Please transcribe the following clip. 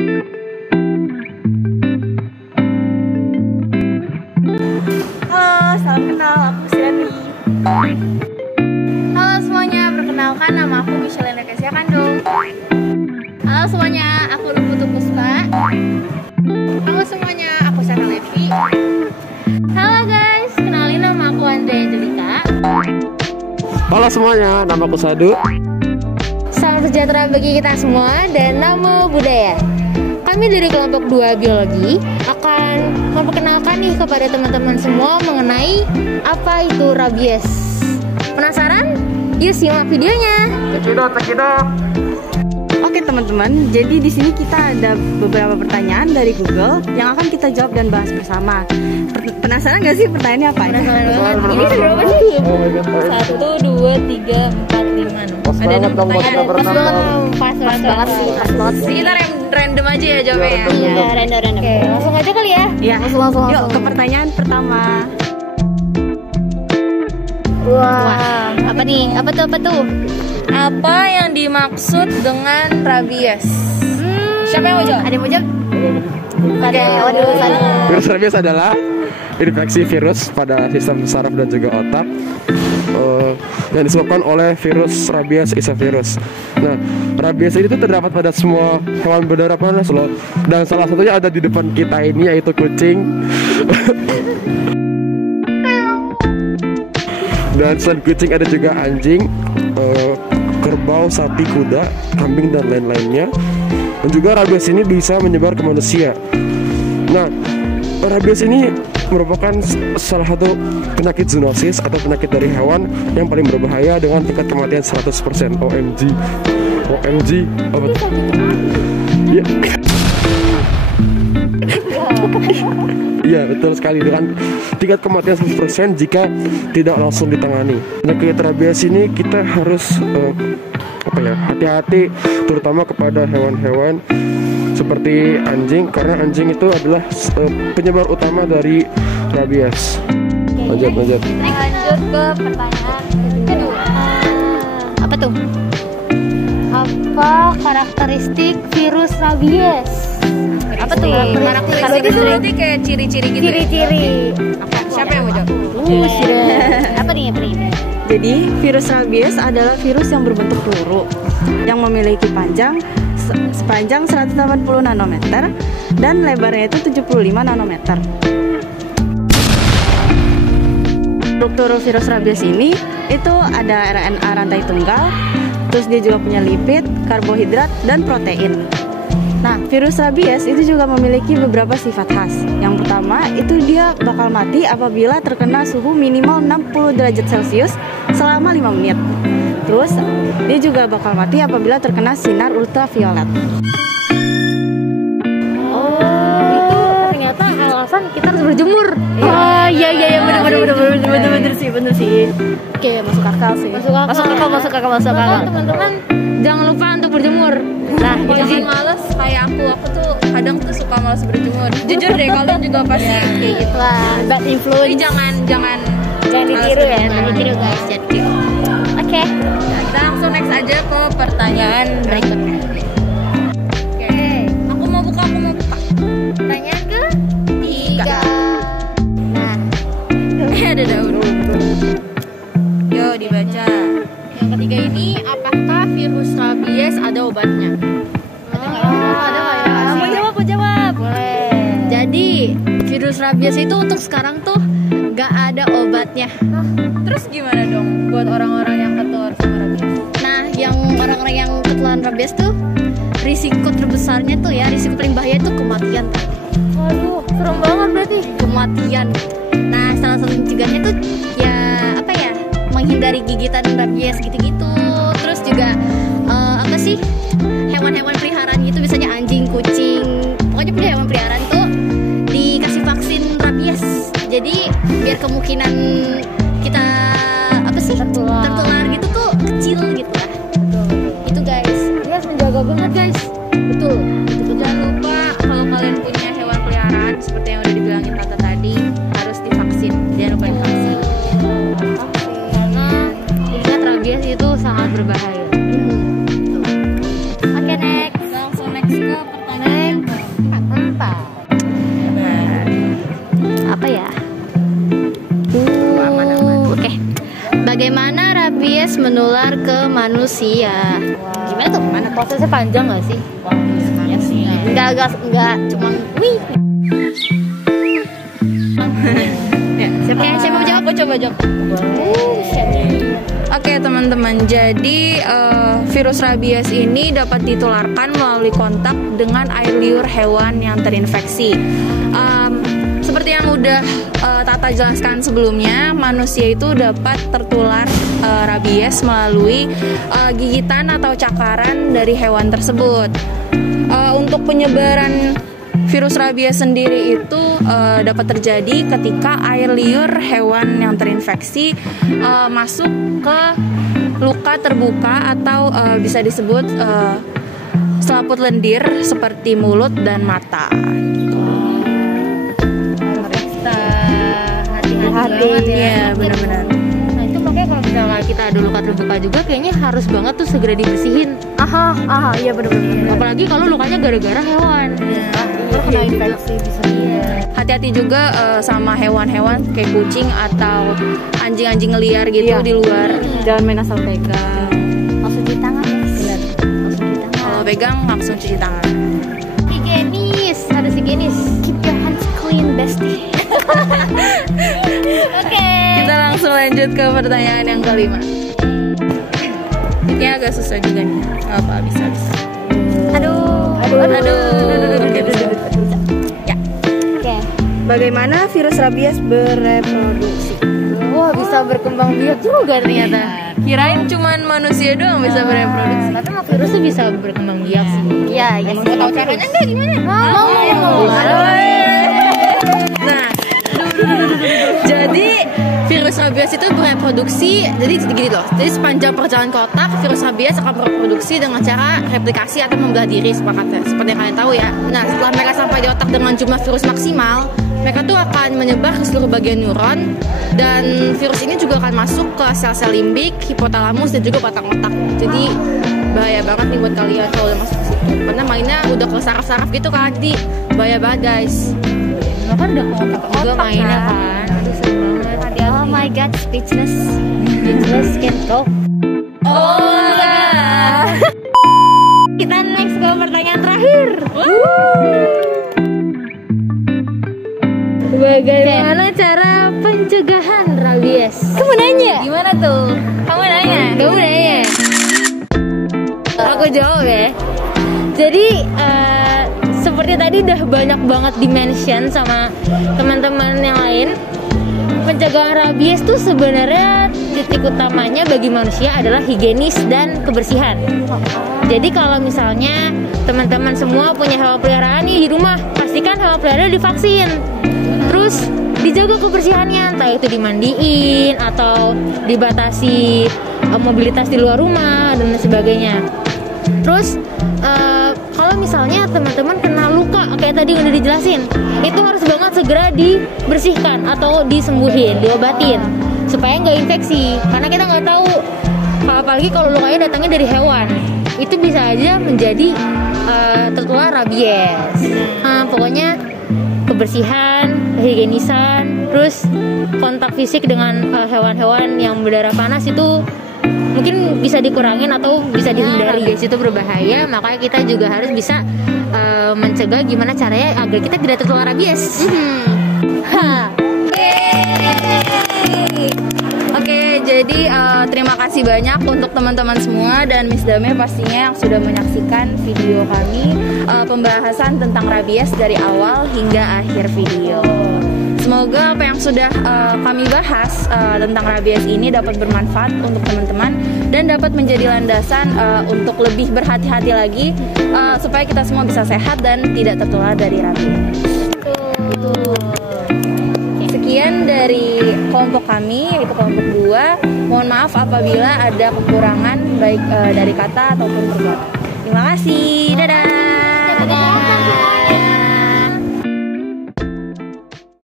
Halo, salam kenal, aku Sirani. Halo semuanya, perkenalkan nama aku Michelle Nekesia Kando. Halo semuanya, aku Luputu Puspa. Halo semuanya, aku Sana Levi. Halo guys, kenalin nama aku Andre Angelika. Halo semuanya, nama aku Sadu. Salam sejahtera bagi kita semua dan namo budaya. Kami dari kelompok 2 biologi akan memperkenalkan nih kepada teman-teman semua mengenai apa itu rabies. Penasaran? Yuk simak videonya. Cekidot. Oke teman-teman, jadi di sini kita ada beberapa pertanyaan dari Google yang akan kita jawab dan bahas bersama. Penasaran nggak sih pertanyaannya apa? Penasaran banget. Ini ada berapa sih? 1, 2, 3, 4, 5. Ada 6 pertanyaan. Pas banget sih. Kita random aja ya jawabnya ya. Iya, random. Oke, langsung aja kali ya. Iya. Langsung. Yuk ke pertanyaan pertama. Wah, apa nih? Apa tuh? Apa yang dimaksud dengan rabies? Siapa yang mau jawab? Ada yang mau jawab? Oke, waduh. Virus rabies adalah infeksi virus pada sistem saraf dan juga otak yang disebabkan oleh virus rabies issavirus. Nah, rabies ini tuh terdapat pada semua hewan berdarah panas loh. Dan salah satunya ada di depan kita ini yaitu kucing. Dan selain kucing ada juga anjing, kerbau, sapi, kuda, kambing dan lain-lainnya. Dan juga rabies ini bisa menyebar ke manusia. Nah, rabies ini merupakan salah satu penyakit zoonosis atau penyakit dari hewan yang paling berbahaya dengan tingkat kematian 100%. OMG. Iya. Iya, betul sekali, dengan tingkat kematian 100% jika tidak langsung ditangani. Penyakit rabies ini kita harus hati-hati, terutama kepada hewan-hewan seperti anjing, karena anjing itu adalah penyebar utama dari rabies. Lanjut. Lanjut ke pertanyaan kedua. Apa tuh? Apa karakteristik virus rabies? Apa tuh? Karakteristik itu berarti kayak ciri-ciri gitu. Ciri-ciri. Siapa yang mau jawab? Apa nih? Jadi virus rabies adalah virus yang berbentuk peluru yang memiliki sepanjang 180 nanometer dan lebarnya itu 75 nanometer. Struktur virus rabies ini itu ada RNA rantai tunggal, terus dia juga punya lipid, karbohidrat, dan protein. Nah, virus rabies itu juga memiliki beberapa sifat khas. Yang pertama, itu dia bakal mati apabila terkena suhu minimal 60 derajat Celcius selama 5 menit. Terus, dia juga bakal mati apabila terkena sinar ultraviolet. Oh, itu ternyata alasan kita harus berjemur. Oh, iya, bener sih. Oke, masuk akal sih. Masuk akal. Teman-teman, jangan lupa untuk berjemur. Nah, jangan males kayak aku tuh kadang tuh suka males berjemur. Jujur deh, kalian juga pasti Kayak gitu lah, bad influence. Jadi jangan ditiru ya, ditiru guys. Oke. Nah, kita langsung next aja ke pertanyaan berikutnya. Oke, aku mau buka. Pertanyaan ke 3. Nah, Ada daun. Yo dibaca. yang ketiga ini, apakah virus rabies ada obatnya? Ada nggak ya? Mau jawab. Boleh. Jadi virus rabies itu untuk sekarang tuh nggak ada obatnya. Terus gimana dong buat orang-orang yang ketularan sama rabies? Nah, yang orang-orang yang ketularan rabies tuh risiko terbesarnya tuh ya, risiko paling bahaya tuh kematian. Waduh, serem banget berarti. Kematian. Nah, salah satu mencegahnya tuh ya menghindari gigitan rabies gitu-gitu. Terus juga hewan-hewan peliharaan gitu, biasanya anjing, kucing, pokoknya punya hewan peliharaan tuh dikasih vaksin rabies. Jadi biar kemungkinan kita tertular gitu tuh kecil gitu lah. Itu guys, dia harus menjaga banget guys. Betul. Jangan lupa kalau kalian punya hewan peliharaan seperti yang udah dibilangin tante tadi, harus divaksin. Jangan lupa divaksin. Karena ingat rabies itu sangat berbahaya. Oke, next. Langsung next ke pertanyaan reproduksi ya. Gimana tuh? Mana prosesnya panjang nggak sih? Wah, iya sih. Enggak cuma wih. Ya, Siapa mau jawab? Aku coba jawab. Oke teman-teman, jadi virus rabies ini dapat ditularkan melalui kontak dengan air liur hewan yang terinfeksi. Seperti yang udah Tata jelaskan sebelumnya, manusia itu dapat tertular rabies melalui gigitan atau cakaran dari hewan tersebut. Untuk penyebaran virus rabies sendiri itu dapat terjadi ketika air liur hewan yang terinfeksi masuk ke luka terbuka atau bisa disebut selaput lendir seperti mulut dan mata. Hati-hati Ya, benar-benar. Nah itu makanya kalau misalnya kita ada luka terbuka juga kayaknya harus banget tuh segera dibersihin. Iya benar-benar. Apalagi kalau lukanya gara-gara hewan. Kena infeksi bisa. Hati-hati juga sama hewan-hewan kayak kucing atau anjing-anjing liar gitu di luar. Jangan main asal pegang. Langsung cuci tangan guys. Langsung cuci tangan. Kalau pegang langsung cuci tangan. Higienis, harus higienis. Keep your hands clean, bestie. Oke. Kita langsung lanjut ke pertanyaan yang kelima. Ini agak susah juga nih. Apa bisa. Aduh. Oke, bisa. Ya. Oke. Bagaimana virus rabies bereproduksi? Wah bisa berkembang biak juga ternyata. Kirain cuman manusia doang bisa bereproduksi. Tapi mah virus tuh bisa berkembang biak sih. Iya, ya. Mau tahu caranya nggak gimana? Mau. Nah, jadi virus rabies itu bereproduksi. Jadi gini loh. Jadi sepanjang perjalanan ke otak, virus rabies akan bereproduksi dengan cara replikasi atau membelah diri seperti yang kalian tahu ya. Nah, setelah mereka sampai di otak dengan jumlah virus maksimal, mereka tuh akan menyebar ke seluruh bagian neuron, dan virus ini juga akan masuk ke sel-sel limbik, hipotalamus, dan juga batang otak. Jadi bahaya banget nih buat kalian kalau udah masuk ke situ. Karena mainnya udah ke saraf-saraf gitu kan, jadi bahaya banget guys. Nah kan udah ke otak juga mainnya kan. Aduh seru banget. Oh my god, speechless. Speechless can talk. Kita next ke pertanyaan terakhir. Bagaimana cara pencegahan rabies? Kamu nanya? Gimana tuh? Kamu nanya? Aku jawab ya. Jadi seperti tadi udah banyak banget dimention sama teman-teman yang lain. Pencegahan rabies tuh sebenarnya titik utamanya bagi manusia adalah higienis dan kebersihan. Jadi kalau misalnya teman-teman semua punya hewan peliharaan nih di rumah, pastikan hewan peliharaan divaksin. Terus dijaga kebersihannya, entah itu dimandiin atau dibatasi mobilitas di luar rumah dan sebagainya. Terus kalau misalnya teman-teman kena luka kayak tadi udah dijelasin, itu harus banget segera dibersihkan atau disembuhin, diobatin supaya nggak infeksi. Karena kita nggak tahu, apalagi kalau lukanya datangnya dari hewan, itu bisa aja menjadi tertular rabies. Pokoknya kebersihan, kehigienisan, terus kontak fisik dengan hewan-hewan yang berdarah panas itu mungkin bisa dikurangin atau bisa dihindari. Rabies itu berbahaya, makanya kita juga harus bisa mencegah gimana caranya agar kita tidak tertular rabies. Oke, jadi terima kasih banyak untuk teman-teman semua dan Miss Dame pastinya yang sudah menyaksikan video kami pembahasan tentang rabies dari awal hingga akhir video. Semoga apa yang sudah kami bahas tentang rabies ini dapat bermanfaat untuk teman-teman dan dapat menjadi landasan untuk lebih berhati-hati lagi supaya kita semua bisa sehat dan tidak tertular dari rabies. Sekian dari kelompok kami, yaitu kelompok 2. Mohon maaf apabila ada kekurangan baik dari kata ataupun perbuatan. Terima kasih, dadah.